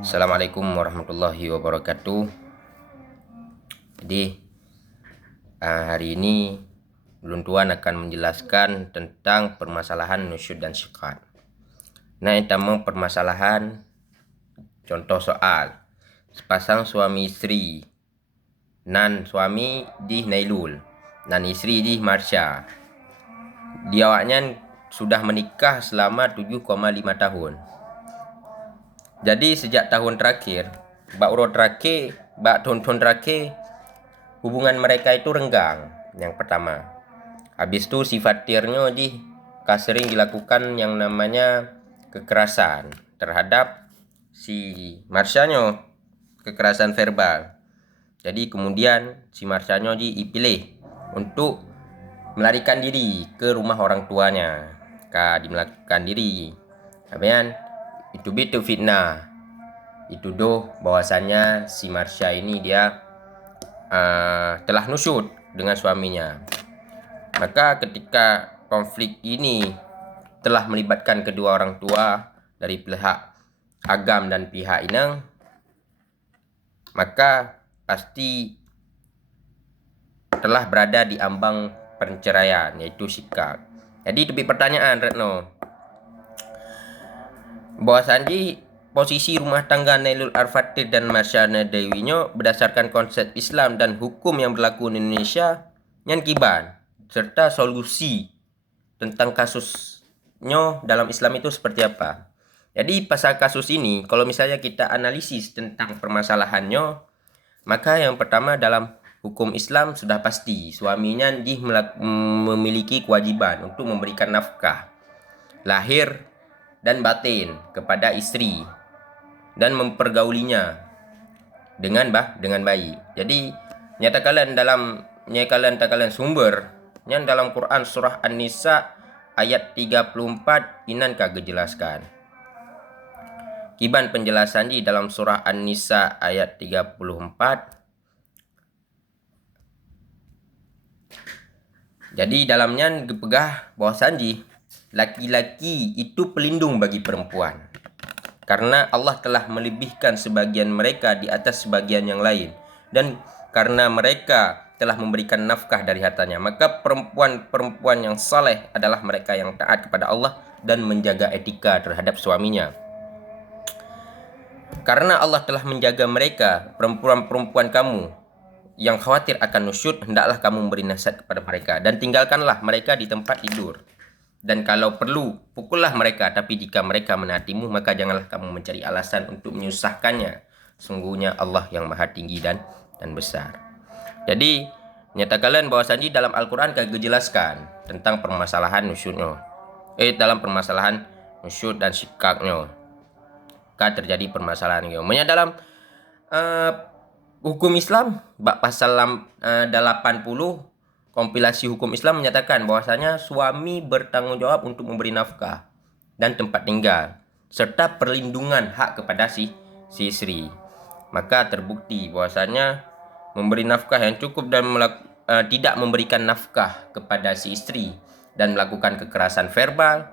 Assalamualaikum warahmatullahi wabarakatuh. Jadi hari ini Ulun Tuan akan menjelaskan tentang permasalahan nusyud dan syiqaq. Nah, yang pertama permasalahan contoh soal sepasang suami istri. Nan suami di Nailul, nan istri di Marsha. Dia awaknya sudah menikah selama 7,5 tahun. Jadi sejak tahun terakhir, tahun terakhir hubungan mereka itu renggang. Yang pertama. Habis itu sifat tirnya sering dilakukan yang namanya kekerasan terhadap si Marsyanya, kekerasan verbal. Jadi kemudian si Marsyanya dipilih untuk melarikan diri ke rumah orang tuanya. Melakukan diri. Kemudian itu fitnah. Dituduh bahwasannya si Marsha ini dia telah nusyud dengan suaminya. Maka ketika konflik ini telah melibatkan kedua orang tua dari pihak agam dan pihak inang, maka pasti telah berada di ambang perceraian, yaitu syiqaq. Jadi lebih pertanyaan Retno, bahwasannya posisi rumah tangga Nailul Arfatir dan Marsha Dewinya berdasarkan konsep Islam dan hukum yang berlaku di Indonesia yang kiban, serta solusi tentang kasusnya dalam Islam itu seperti apa. Jadi pasal kasus ini, kalau misalnya kita analisis tentang permasalahannya, maka yang pertama dalam hukum Islam sudah pasti suaminya memiliki kewajiban untuk memberikan nafkah lahir dan batin kepada istri dan mempergaulinya dengan baik. Jadi nyatakan dalam sumber yang dalam Quran surah An-Nisa ayat 34 inan kagak jelaskan. Kiban penjelasan di dalam surah An-Nisa ayat 34. Jadi dalamnya gepegah bahwasanji laki-laki itu pelindung bagi perempuan. Karena Allah telah melebihkan sebagian mereka di atas sebagian yang lain. Dan karena mereka telah memberikan nafkah dari hartanya, maka perempuan-perempuan yang saleh adalah mereka yang taat kepada Allah dan menjaga etika terhadap suaminya. Karena Allah telah menjaga mereka, perempuan-perempuan kamu yang khawatir akan nusyud, hendaklah kamu memberi nasihat kepada mereka dan tinggalkanlah mereka di tempat tidur. Dan kalau perlu, pukullah mereka, tapi jika mereka menaatimu, maka janganlah kamu mencari alasan untuk menyusahkannya. Sungguhnya Allah yang maha tinggi dan besar. Jadi, nyatakan bahwasannya dalam Al-Quran kagak jelaskan tentang permasalahan nusyudnya. Dalam permasalahan nusyud dan syiqaqnya. Terjadi permasalahan itu. Dalam hukum Islam, pasal 80 kompilasi hukum Islam menyatakan bahwasanya suami bertanggung jawab untuk memberi nafkah dan tempat tinggal serta perlindungan hak kepada si istri. Maka terbukti bahwasanya memberi nafkah yang cukup dan tidak memberikan nafkah kepada si istri dan melakukan kekerasan verbal,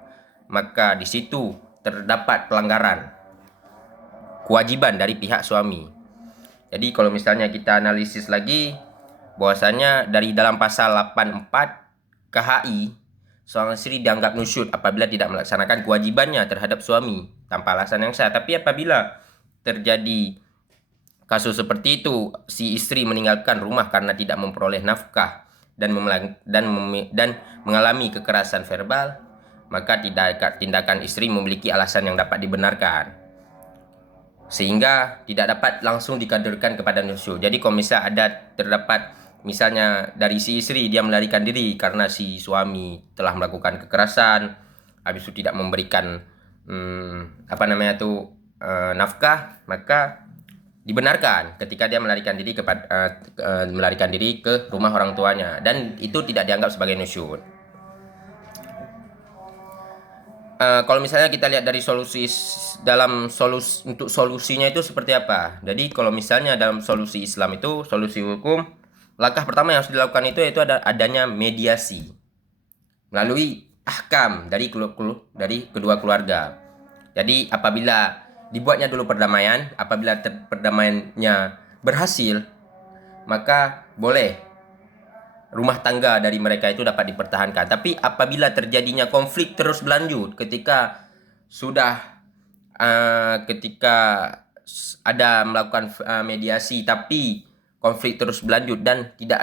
maka di situ terdapat pelanggaran kewajiban dari pihak suami. Jadi kalau misalnya kita analisis lagi, bahwasanya dari dalam pasal 84 KHI, seorang istri dianggap nusyud apabila tidak melaksanakan kewajibannya terhadap suami tanpa alasan yang sah. Tapi apabila terjadi kasus seperti itu, si istri meninggalkan rumah karena tidak memperoleh nafkah dan mengalami kekerasan verbal, maka tindakan istri memiliki alasan yang dapat dibenarkan, sehingga tidak dapat langsung dikaderkan kepada nusyud. Jadi kalau misalnya ada terdapat misalnya dari si istri dia melarikan diri karena si suami telah melakukan kekerasan, habis itu tidak memberikan nafkah, maka dibenarkan ketika dia melarikan diri ke rumah orang tuanya, dan itu tidak dianggap sebagai nusyud. Kalau misalnya kita lihat dari untuk solusinya itu seperti apa. Jadi kalau misalnya dalam solusi Islam itu, solusi hukum, langkah pertama yang harus dilakukan itu yaitu adanya mediasi melalui ahkam dari kedua keluarga. Jadi apabila dibuatnya dulu perdamaian. Apabila perdamaiannya berhasil, maka boleh rumah tangga dari mereka itu dapat dipertahankan. Tapi apabila terjadinya konflik terus berlanjut, ketika sudah ketika ada melakukan mediasi tapi konflik terus berlanjut dan tidak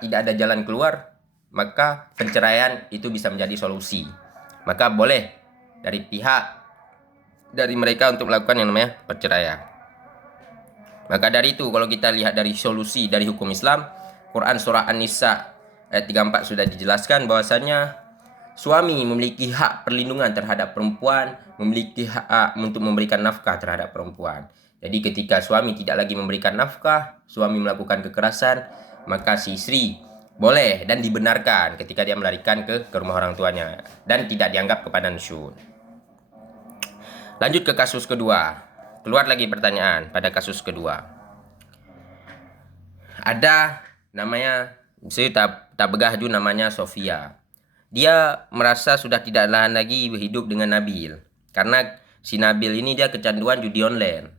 ada jalan keluar, maka perceraian itu bisa menjadi solusi. Maka boleh dari mereka untuk melakukan yang namanya perceraian. Maka dari itu, kalau kita lihat dari solusi dari hukum Islam, Quran surah An-Nisa ayat 34 sudah dijelaskan bahwasanya suami memiliki hak perlindungan terhadap perempuan, memiliki hak untuk memberikan nafkah terhadap perempuan. Jadi ketika suami tidak lagi memberikan nafkah, suami melakukan kekerasan, maka si istri boleh dan dibenarkan ketika dia melarikan ke rumah orang tuanya dan tidak dianggap kepada nusyuz. Lanjut ke kasus kedua. Keluar lagi pertanyaan pada kasus kedua. Ada namanya, saya tak begah juga namanya Sofia. Dia merasa sudah tidak lahan lagi hidup dengan Nabil. Karena si Nabil ini dia kecanduan judi online.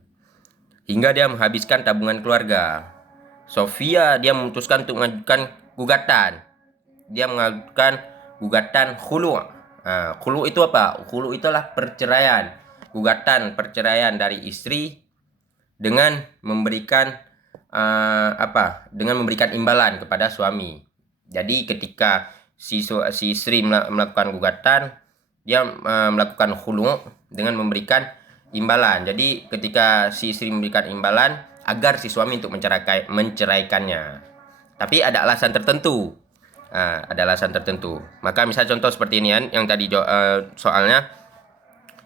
Hingga dia menghabiskan tabungan keluarga. Sofia dia memutuskan untuk mengajukan gugatan. Dia mengajukan gugatan khulu'. Khulu' itu apa? Khulu' itulah perceraian. Gugatan perceraian dari istri dengan memberikan dengan memberikan imbalan kepada suami. Jadi ketika si istri melakukan gugatan, dia melakukan khulu' dengan memberikan imbalan. Jadi ketika si istri memberikan imbalan agar si suami untuk menceraikannya. Tapi ada alasan tertentu. Ada alasan tertentu. Maka misal contoh seperti ini kan, yang tadi soalnya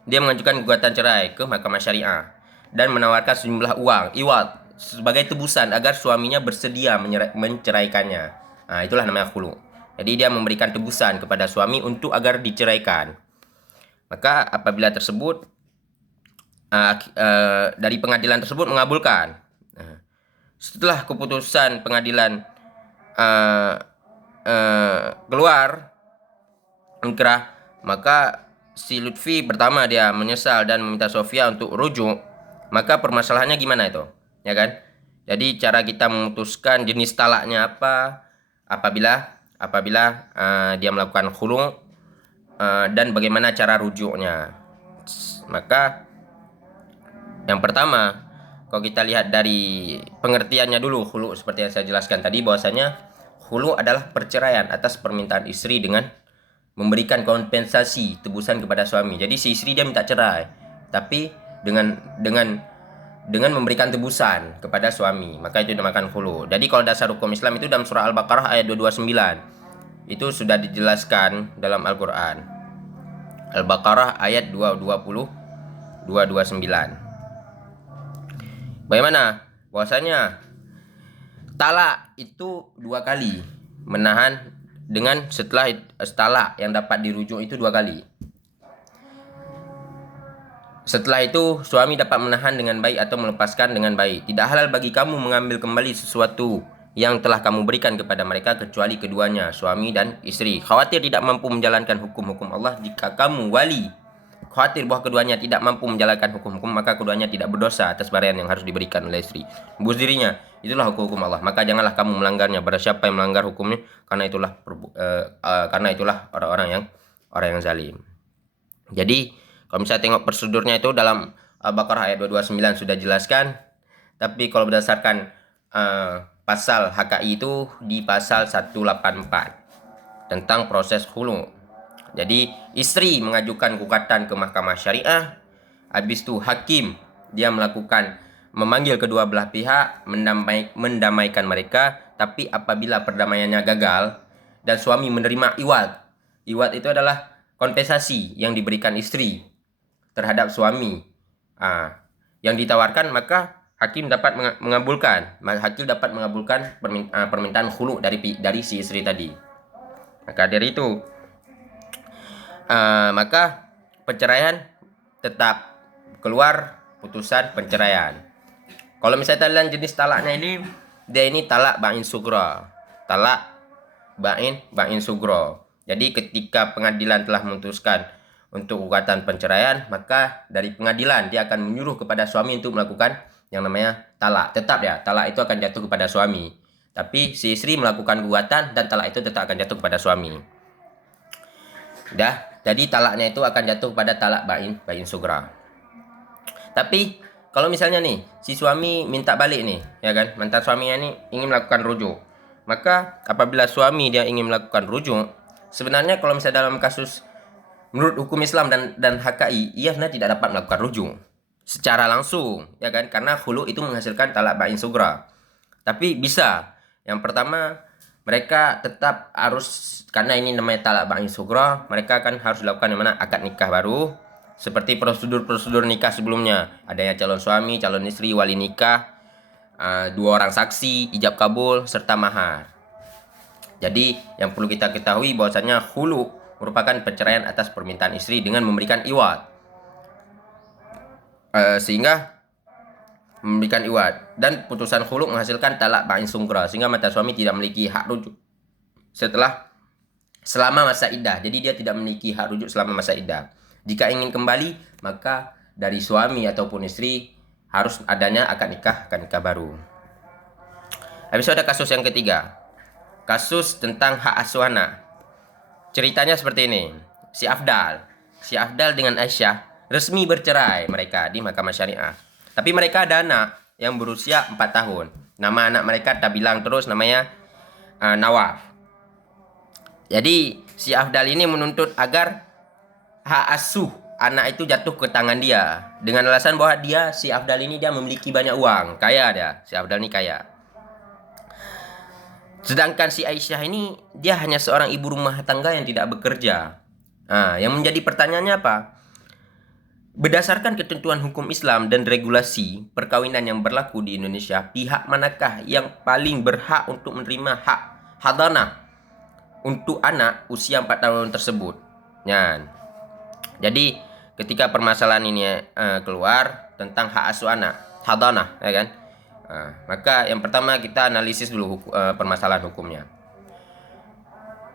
dia mengajukan gugatan cerai ke Mahkamah Syariah dan menawarkan sejumlah uang iwad sebagai tebusan agar suaminya bersedia menceraikannya. Itulah namanya khulu'. Jadi dia memberikan tebusan kepada suami untuk agar diceraikan. Maka apabila tersebut dari pengadilan tersebut mengabulkan. Setelah keputusan pengadilan keluar ingkrah, maka si Lutfi pertama dia menyesal dan meminta Sofia untuk rujuk. Maka permasalahannya gimana itu? Ya kan? Jadi cara kita memutuskan jenis talaknya apa apabila dia melakukan khulu' dan bagaimana cara rujuknya. Maka yang pertama, kalau kita lihat dari pengertiannya dulu khulu' seperti yang saya jelaskan tadi, bahwasanya khulu' adalah perceraian atas permintaan istri dengan memberikan kompensasi tebusan kepada suami. Jadi si istri dia minta cerai, tapi dengan memberikan tebusan kepada suami, maka itu dinamakan khulu'. Jadi kalau dasar hukum Islam itu dalam surah Al-Baqarah ayat 229 itu sudah dijelaskan dalam Al-Quran. Al-Baqarah ayat 229. Bagaimana? Bahwasanya talak itu 2 kali, menahan dengan setelah talak yang dapat dirujuk itu 2 kali. Setelah itu suami dapat menahan dengan baik atau melepaskan dengan baik. Tidak halal bagi kamu mengambil kembali sesuatu yang telah kamu berikan kepada mereka kecuali keduanya, suami dan istri. Khawatir tidak mampu menjalankan hukum-hukum Allah. Jika kamu wali khawatir bahwa keduanya tidak mampu menjalankan hukum-hukum, maka keduanya tidak berdosa atas barian yang harus diberikan oleh istri. Bus dirinya, itulah hukum Allah. Maka janganlah kamu melanggarnya. Barang siapa yang melanggar hukumnya, karena itulah orang yang zalim. Jadi kalau misalnya tengok prosedurnya itu dalam Al-Baqarah ayat 229 sudah jelaskan. Tapi kalau berdasarkan pasal HKI itu di pasal 184 tentang proses khulu'. Jadi istri mengajukan gugatan ke Mahkamah Syariah, habis itu hakim dia memanggil kedua belah pihak, mendamaikan mereka. Tapi apabila perdamaiannya gagal dan suami menerima iwad itu adalah kompensasi yang diberikan istri terhadap suami yang ditawarkan, maka hakim dapat mengabulkan. Hakim dapat mengabulkan permintaan khulu' dari si istri tadi. Maka dari itu maka perceraian tetap keluar putusan perceraian. Kalau misalnya dalam jenis talaknya ini, dia ini talak ba'in sugra. Talak ba'in sugra. Jadi ketika pengadilan telah memutuskan untuk gugatan perceraian, maka dari pengadilan dia akan menyuruh kepada suami untuk melakukan yang namanya talak. Tetap ya, talak itu akan jatuh kepada suami. Tapi si istri melakukan gugatan dan talak itu tetap akan jatuh kepada suami. Jadi talaknya itu akan jatuh kepada talak bain sugra. Tapi kalau misalnya nih si suami minta balik nih, ya kan, mantan suaminya nih ingin melakukan rujuk, maka apabila suami dia ingin melakukan rujuk, sebenarnya kalau misalnya dalam kasus menurut hukum Islam dan HKI, ia sebenarnya tidak dapat melakukan rujuk secara langsung, ya kan, karena khulu itu menghasilkan talak bain sugra. Tapi bisa. Yang pertama, mereka tetap harus, karena ini namanya talak bain sugra, mereka kan harus dilakukan yang mana akad nikah baru, seperti prosedur-prosedur nikah sebelumnya. Adanya calon suami, calon istri, wali nikah, 2 orang saksi, ijab kabul, serta mahar. Jadi yang perlu kita ketahui bahwasanya khulu merupakan perceraian atas permintaan istri dengan memberikan iwad. Sehingga memberikan iwad, dan putusan khulu menghasilkan talak bain sugra, sehingga mantan suami tidak memiliki hak rujuk selama masa iddah. Jadi dia tidak memiliki hak rujuk selama masa iddah. Jika ingin kembali, maka dari suami ataupun istri harus adanya akad nikah baru. Habis itu ada kasus yang ketiga, kasus tentang hak asuh anak. Ceritanya seperti ini. Si Afdal dengan Aisyah resmi bercerai mereka di mahkamah syariah. Tapi mereka ada anak yang berusia 4 tahun. Nama anak mereka tak bilang terus, namanya Nawaf. Jadi si Afdal ini menuntut agar hak asuh anak itu jatuh ke tangan dia, dengan alasan bahwa si Afdal ini dia memiliki banyak uang, kaya dia. Si Afdal ini kaya. Sedangkan si Aisyah ini dia hanya seorang ibu rumah tangga yang tidak bekerja. Yang menjadi pertanyaannya apa? Berdasarkan ketentuan hukum Islam dan regulasi perkawinan yang berlaku di Indonesia, pihak manakah yang paling berhak untuk menerima hak hadanah untuk anak usia 4 tahun tersebut? Jadi ketika permasalahan ini keluar tentang hak asuh anak, hadanah, ya kan? Maka yang pertama kita analisis dulu permasalahan hukumnya.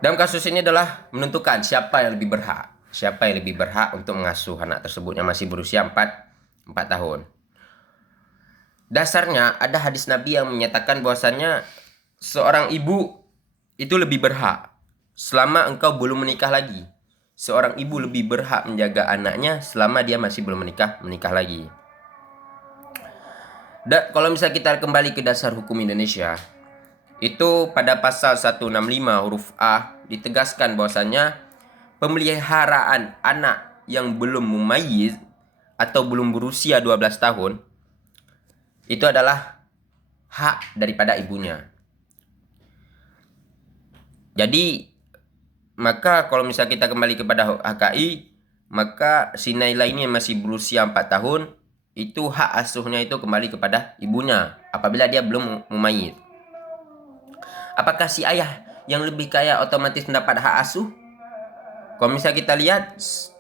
Dalam kasus ini adalah menentukan siapa yang lebih berhak untuk mengasuh anak tersebut yang masih berusia 4 tahun. Dasarnya ada hadis Nabi yang menyatakan bahwasannya seorang ibu itu lebih berhak selama engkau belum menikah lagi. Seorang ibu lebih berhak menjaga anaknya selama dia masih belum menikah lagi. Dan kalau misalnya kita kembali ke dasar hukum Indonesia, itu pada pasal 165 huruf A ditegaskan bahwasannya pemeliharaan anak yang belum mumayyiz atau belum berusia 12 tahun itu adalah hak daripada ibunya. Jadi maka kalau misalnya kita kembali kepada HKI, maka si Naila ini masih berusia 4 tahun, itu hak asuhnya itu kembali kepada ibunya apabila dia belum mumayyiz. Apakah si ayah yang lebih kaya otomatis mendapat hak asuh? Kalau misalnya kita lihat,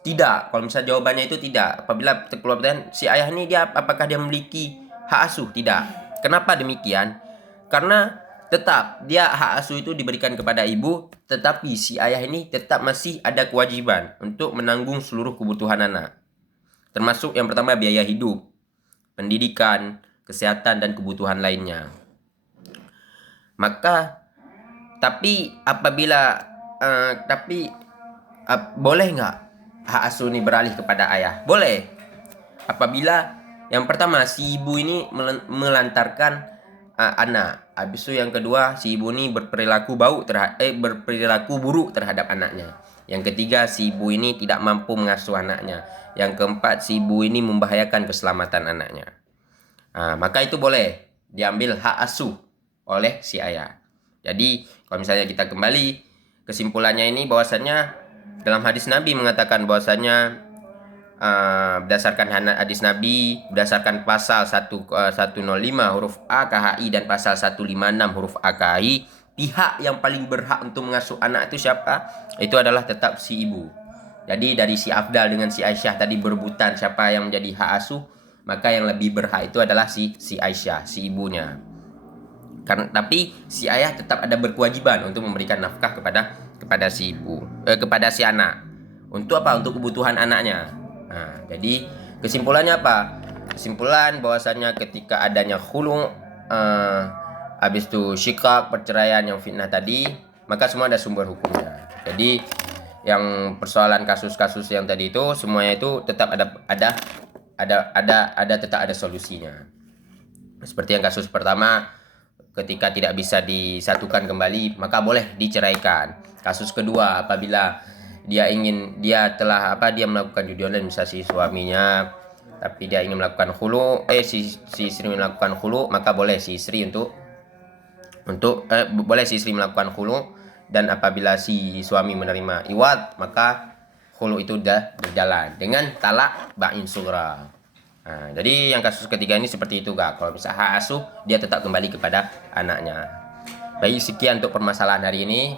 tidak. Kalau misalnya jawabannya itu tidak. Apabila keluar pertanyaan, si ayah ini apakah dia memiliki hak asuh? Tidak. Kenapa demikian? Karena tetap dia hak asuh itu diberikan kepada ibu, tetapi si ayah ini tetap masih ada kewajiban untuk menanggung seluruh kebutuhan anak. Termasuk yang pertama biaya hidup, pendidikan, kesehatan, dan kebutuhan lainnya. Maka, boleh nggak hak asuh ini beralih kepada ayah? Boleh. Apabila yang pertama si ibu ini melantarkan anak. Habis itu yang kedua si ibu ini berperilaku buruk terhadap anaknya. Yang ketiga si ibu ini tidak mampu mengasuh anaknya. Yang keempat si ibu ini membahayakan keselamatan anaknya. Maka itu boleh diambil hak asuh oleh si ayah. Jadi kalau misalnya kita kembali kesimpulannya ini bahwasannya dalam hadis Nabi mengatakan bahwasanya berdasarkan hadis Nabi, berdasarkan pasal 105 huruf A KHI dan pasal 156 huruf A KHI, pihak yang paling berhak untuk mengasuh anak itu siapa? Itu adalah tetap si ibu. Jadi dari si Afdal dengan si Aisyah tadi berebutan siapa yang menjadi hak asuh, maka yang lebih berhak itu adalah si Aisyah, si ibunya. Tapi si ayah tetap ada berkewajiban untuk memberikan nafkah kepada si ibu, kepada si anak. Untuk apa? Untuk kebutuhan anaknya. Nah, jadi kesimpulannya apa? Kesimpulan bahwasannya ketika adanya khulu, habis itu syikak, perceraian yang fitnah tadi, maka semua ada sumber hukumnya. Jadi yang persoalan kasus-kasus yang tadi itu semuanya itu tetap tetap ada solusinya. Seperti yang kasus pertama, ketika tidak bisa disatukan kembali maka boleh diceraikan. Kasus kedua, apabila dia melakukan judi online, misalnya si suaminya tapi dia ingin melakukan khulu, si istri melakukan khulu, maka boleh si istri boleh si istri melakukan khulu, dan apabila si suami menerima iwad maka khulu itu sudah berjalan dengan talak ba'in sughra. Nah, jadi yang kasus ketiga ini seperti itu, Kak. Kalau bisa hak asuh, dia tetap kembali kepada anaknya. Baik, sekian untuk permasalahan hari ini.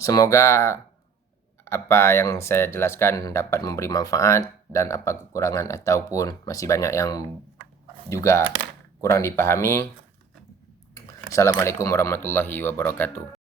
Semoga apa yang saya jelaskan dapat memberi manfaat, dan apa kekurangan ataupun masih banyak yang juga kurang dipahami. Assalamualaikum warahmatullahi wabarakatuh.